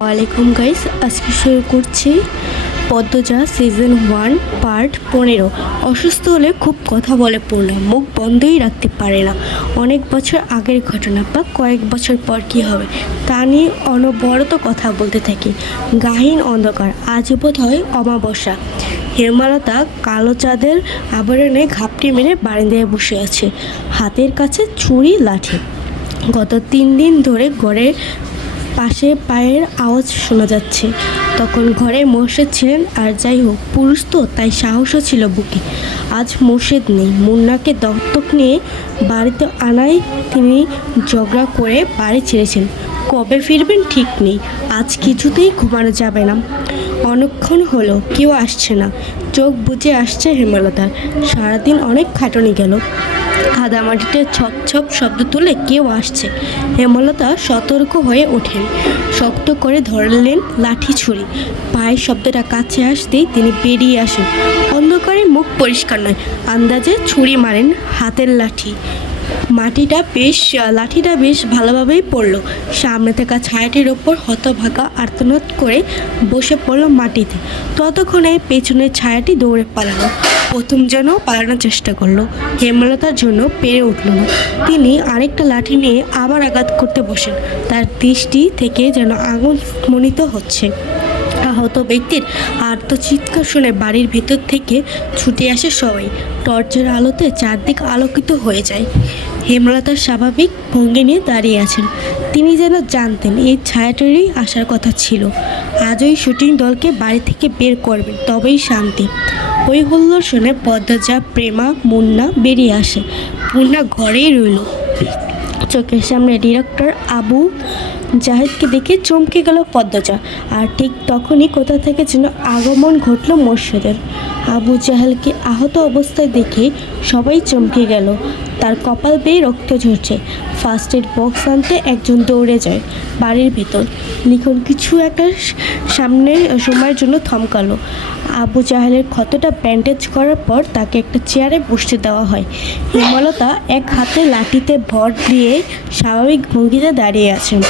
ওয়ালাইকুম গাইস, আজকে শুরু করছি পদ্মজা সিজন 1 পার্ট 15। অসুস্থ হলে খুব কথা বলে পূর্ণা, মুখ বন্ধই রাখতে পারে না। অনেক বছর আগের ঘটনা বা কয়েক বছর পর কী হবে তা নিয়ে অনবরত কথা বলতে থাকি। গাহীন অন্ধকার, আজ বোধ হয় অমাবস্যা। হেমলতা কালো চাঁদের আবরণে ঘাপটি মেরে বারান্দায় বসে আছে, হাতের কাছে ছুরি লাঠি। গত 3 দিন ধরে ঘরের পাশে পায়ের আওয়াজ শোনা যাচ্ছে। তখন ঘরে মোর্শেদ ছিলেন, আর যাই হোক পুরুষ তো, তাই সাহসও ছিল বুকে। আজ মোর্শেদ নেই, মুন্নাকে দত্তক নিয়ে বাড়িতে আনায় তিনি ঝগড়া করে বাড়ি ছেড়েছেন। কবে ফিরবেন ঠিক নেই, আজ কিছুতেই ঘুমানো যাবে না। অনেকক্ষণ হলো কেউ আসছে না, চোখ বুজে আসছে হেমলতার। সারাদিন অনেক খাটুনি গেল। কাদামাটিতে ছপ ছপ শব্দ তুলে কেউ আসছে। হেমলতা সতর্ক হয়ে ওঠেন, শক্ত করে ধরলেন লাঠি ছুরি। পায়ের শব্দটা কাছে আসতেই তিনি বেরিয়ে আসেন। অন্ধকারে মুখ পরিষ্কার নয়, আন্দাজে ছুরি মারেন হাতের লাঠি। লাঠিটা বেশ ভালোভাবেই পড়ল। সামনে থাকা ছায়াটির ওপর হতভাগা আর্তনাদ করে বসে পড়ল মাটিতে। ততক্ষণে পেছনের ছায়াটি দৌড়ে পালালো। প্রথম যেন পালানোর চেষ্টা করলো, হেমলতার জন্য পেরে উঠল না। তিনি আরেকটা লাঠি নিয়ে আবার আঘাত করতে বসেন। তার দৃষ্টি থেকে যেন আগুন মনিত হচ্ছে। আহত ব্যক্তির আর্তচিৎকার শুনে বাড়ির ভেতর থেকে ছুটে আসে সবাই। টর্চের আলোতে চারদিক আলোকিত হয়ে যায়। হেমলতার স্বাভাবিক ভঙ্গি নিয়ে দাঁড়িয়ে আছেন। তিনি যেন জানতেন এই ছায়াটারই আসার কথা ছিল। আজই শুটিং দলকে বাড়ি থেকে বের করবেন, তবেই শান্তি। ওই হুল্লোড় শুনে পদ্মজা, প্রেমা, মুন্না বেরিয়ে আসে। মুন্না ঘরেই রইল। চোখের সামনে ডিরেক্টর আবু জাহেদকে দেখে চমকে গেল পদ্মজা। আর ঠিক তখনই কোথা থেকে যেন আগমন ঘটল মোর্শেদের। আবু জাহেলকে আহত অবস্থায় দেখে সবাই চমকে গেল। তার কপাল বেয়ে রক্ত ঝরছে। ফার্স্ট এড বক্স আনতে একজন দৌড়ে যায় বাড়ির ভেতর। লিখন কিছু একটা সময়ের জন্য থমকালো। আবু জাহেলের ক্ষতটা ব্যান্ডেজ করার পর তাকে একটা চেয়ারে বসতে দেওয়া হয়। হেমলতা এক হাতে লাঠিতে ভর দিয়ে স্বাভাবিক ভঙ্গিতে দাঁড়িয়ে আছেন।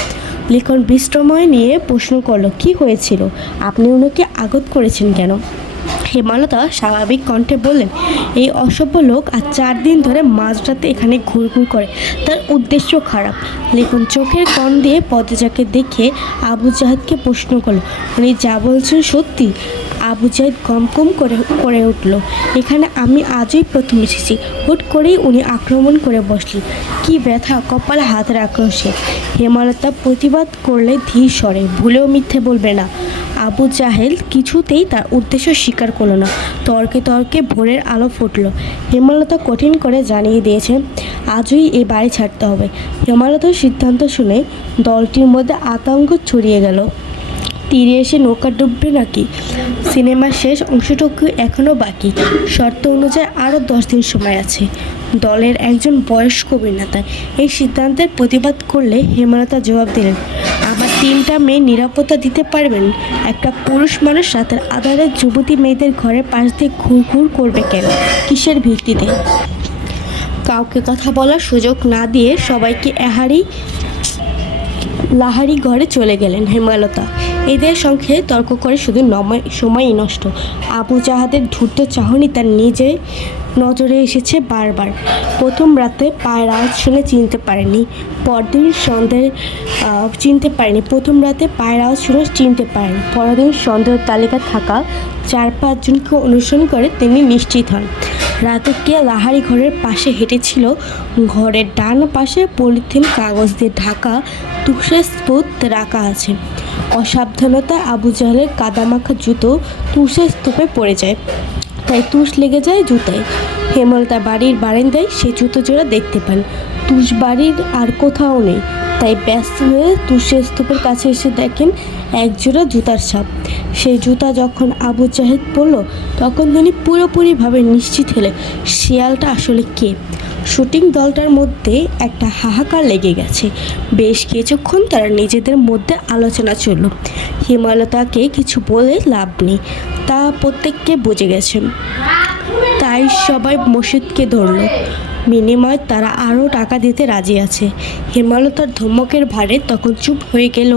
লিখন বিস্ময় নিয়ে প্রশ্ন করলো, কি হয়েছিল? আপনি ওনাকে আঘাত করেছেন কেন? হেমলতা স্বাভাবিক কণ্ঠে বললেন, এই অসভ্য লোক আর 4 দিন ধরে মাঝরাতে এখানে ঘুরঘুর করে, তার উদ্দেশ্য খারাপ। লিখন চোখের কোণ দিয়ে পদ্মজাকে দেখে আবু জাহেদকে প্রশ্ন করলো, উনি যা বলছেন সত্যি? আবু জাহেদ কম করে উঠল, এখানে আমি আজই প্রথম এসেছি। হুট করেই উনি আক্রমণ করে বসলেন। কি ব্যথা, কপালে হাত রাখল সে। হেমলতা প্রতিবাদ করলে ধীর স্বরে, ভুলেও মিথ্যে বলবে না। আবু জাহেল কিছুতেই তার উদ্দেশ্য স্বীকার করল না। তর্কে তর্কে ভোরের আলো ফুটল। হেমলতা কঠিন করে জানিয়ে দিয়েছে আজই এই বাড়ি ছাড়তে হবে। হেমলতার সিদ্ধান্ত শুনে দলটির মধ্যে আতঙ্ক ছড়িয়ে গেল। তীরে এসে নৌকা ডুববে নাকি? সিনেমার শেষ অংশটুকু এখনও বাকি। শর্ত অনুযায়ী আরও 10 দিন সময় আছে। দলের একজন বয়স্ক অভিনেতা এই সিদ্ধান্তের প্রতিবাদ করলে হেমলতা জবাব দিলেন, আমার 3টা মেয়ে নিরাপত্তা দিতে পারবেন? একটা পুরুষ মানুষ রাতের আধারে যুবতী মেয়েদের ঘরের পাশ দিয়ে ঘুরঘুর করবে কেন? কিসের ভিত্তিতে? কাউকে কথা বলার সুযোগ না দিয়ে সবাইকে লাহারি ঘরে চলে গেলেন হেমলতা। এদের সঙ্গে তর্ক করে শুধু সময়ই নষ্ট। আবু জাহেদের ধূর্ত চাহনি তার নিজের নজরে এসেছে বারবার। প্রথম রাতে পায়ের আওয়াজ শুনে চিনতে পারেনি। পরদিন সন্দেহ তালিকা থাকা 4-5 জনকে অনুসরণ করে তিনি নিশ্চিত হন। রাতে কে লাহারি ঘরের পাশে হেঁটেছিল। ঘরের ডান পাশে পলিথিন কাগজ দিয়ে ঢাকা তুষের স্তূপ রাখা আছে। অসাবধানতা আবু জাহেলের কাদামাখা জুতো তুষের স্তূপে পড়ে যায়, তাই তুষ লেগে যায় জুতায়। হেমলতা বাড়ির বারান্দায় সে জুতো জোড়া দেখতে পান। তুষ বাড়ির আর কোথাও নেই, তাই ব্যস্ত হয়ে তুষের স্তূপের কাছে এসে দেখেন একজোড়া জুতার ছাপ। সেই জুতা যখন আবু জাহেদ পরল, তখন তিনি পুরোপুরিভাবে নিশ্চিত হলেন শিয়ালটা আসলে কে। শুটিং দলটার মধ্যে একটা হাহাকার লেগে গেছে। বেশ কিছুক্ষণ তারা নিজেদের মধ্যে আলোচনা চলল। হেমলতাকে কিছু বলে লাভ নেই, তা প্রত্যেককে বুঝে গেছে। তাই সবাই মোর্শেদকে ধরল। বিনিময়ে তারা আরও টাকা দিতে রাজি আছে। হেমলতার ধমকের ভারে তখন চুপ হয়ে গেল।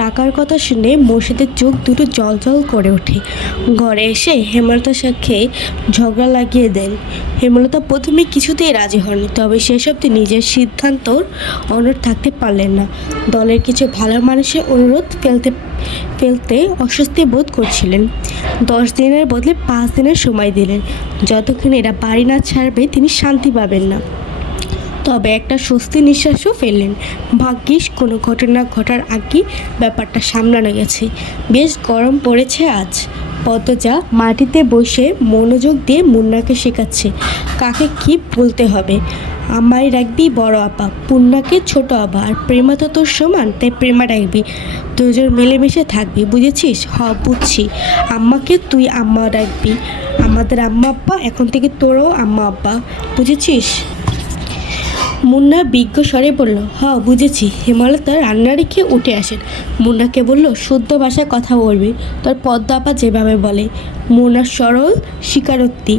টাকার কথা শুনে মোর্শেদের চোখ দুটো জ্বলজ্বল করে ওঠে। ঘরে এসে হেমলতার সাথে ঝগড়া লাগিয়ে দেন। হেমলতা প্রথমে কিছুতেই রাজি হননি, তবে সেসব নিজের সিদ্ধান্তর অনড় থাকতে পারলেন না। দলের কিছু ভালো মানুষের অনুরোধ ফেলতে অস্বস্তি বোধ করছিলেন। 10 দিনের বদলে 5 দিনের সময় দিলেন। যতক্ষণ এরা বাড়ি না ছাড়বে তিনি শান্তি পাবেন না। তবে একটা স্বস্তি নিঃশ্বাসও ফেললেন। ভাগ্যিস কোনো ঘটনা ঘটার আগেই ব্যাপারটা সামলানো গেছে। বেশ গরম পড়েছে আজ। পদ্মজা মাটিতে বসে মনোযোগ দিয়ে মুন্নাকে শেখাচ্ছে কাকে কি বলতে হবে। আমায় রাখবি বড় আপা, পূর্ণাকে ছোট আপা, আর প্রেমা তো তোর সমান, তাই প্রেমা রাখবি। দুজন মিলেমিশে থাকবি, বুঝেছিস? বুঝছি। আম্মাকে তুই আম্মা রাখবি। আমাদের আম্মা আব্বা এখন থেকে তোরও আম্মা আব্বা, বুঝেছিস? মুন্না বিজ্ঞ স্বরে বলল, বুঝেছি। হেমলতা রান্না রেখে উঠে আসেন। মুন্নাকে বলল, শুদ্ধ ভাষায় কথা বলবি, তোর পদ্মা আপা যেভাবে বলে। মুন্নার সরল স্বীকারোক্তি,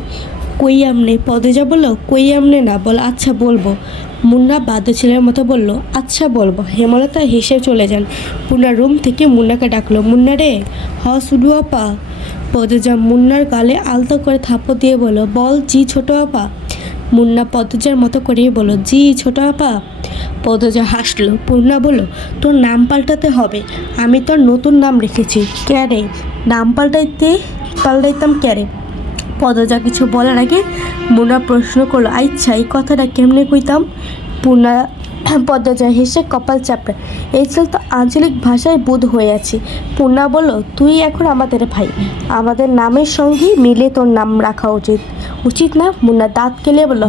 কই আমনে। পদ্মজা বলল, কই আমনে না, বল আচ্ছা বলবো। মুন্না বাধ্য ছেলের মতো বলল, আচ্ছা বলবো। হেমলতা হেসে চলে যান। মুন্নার রুম থেকে মুন্নাকে ডাকলো, মুন্না রে। শুধু আপা। পদ্মজা মুন্নার গালে আলতো করে থাপ্পড় দিয়ে বলল, বল জি ছোট আপা। মুন্না পদ্মজার মতো করেই বলল, জি ছোট আপা। পদ্মজা হাসলো। পূর্ণা বলল, তোর নাম পাল্টাতে হবে। আমি তোর নতুন নাম রেখেছি। ক্যারে নাম পাল্টাইতাম ক্যারে? পদ্মজা কিছু বলার আগে মুন্না প্রশ্ন করলো, আচ্ছা এই কথাটা কেমনে কইতাম? পদ্মজা হেসে কপাল চাপড়ে, এই ছেলে তো আঞ্চলিক ভাষায় বোধ হয়ে আছে। পূর্ণা বলল, তুই এখন আমাদের ভাই, আমাদের নামের সঙ্গে মিলে তোর নাম রাখা উচিত না? মুন্না দাঁত কেলে বলল,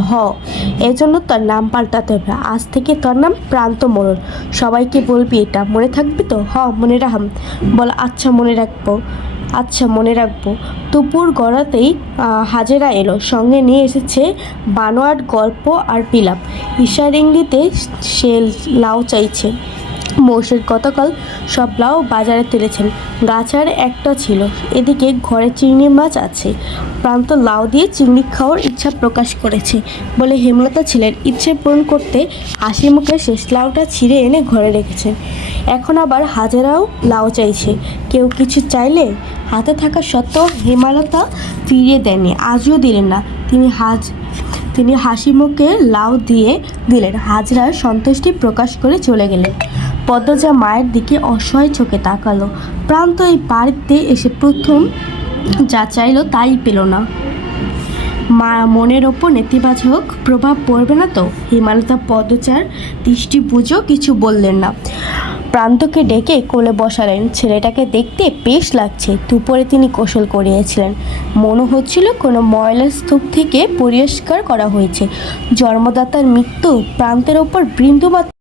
এজন্য তোর নাম পাল্টাতে হবে। আজ থেকে তোর নাম প্রান্ত মোড়ল। সবাইকে বলবি এটা, মনে থাকবি তো? মনে রাখম। বল, আচ্ছা মনে রাখবো। দুপুর গড়াতেই হাজেরা এলো। সঙ্গে নিয়ে এসেছে বানোয়াট গল্প আর বিলাপ। ঈশার ইঙ্গিতে সে লাউ চাইছে। মোর্শেদ গতকাল সব লাউ বাজারে তুলেছেন, গাছ আর একটা ছিল। এদিকে ঘরে চিংড়ি মাছ আছে। প্রান্ত লাউ দিয়ে চিংড়ি খাওয়ার ইচ্ছা প্রকাশ করেছে বলে হেমলতা ছেলের ইচ্ছে পূরণ করতে হাসি মুখে শেষ লাউটা ছিঁড়ে এনে ঘরে রেখেছেন। এখন আবার হাজেরাও লাউ চাইছে। কেউ কিছু চাইলে হাতে থাকা সত্ত্বেও হেমলতা ফিরিয়ে দেননি, আজও দিলেন না। তিনি হাসি মুখে লাউ দিয়ে দিলেন। হাজরা সন্তুষ্টি প্রকাশ করে চলে গেলেন। পদ্মজা মায়ের দিকে অসহায় চোখে তাকালো। প্রান্ত এই বাড়িতে এসে প্রথম যা চাইলো তাই পেল না। মা মনের ওপর নেতিবাচক প্রভাব পড়বে না তো? হেমলতা পদ্মজার দৃষ্টি বুঝেও কিছু বললেন না। প্রান্তকে ডেকে কোলে বসালেন। ছেলেটাকে দেখতে বেশ লাগছে। দুপুরে তিনি গোসল করিয়েছিলেন। মনে হচ্ছিল কোনো ময়লার স্তূপ থেকে পরিষ্কার করা হয়েছে। জন্মদাতার মৃত্যু প্রান্তের ওপর বিন্দুমাত্র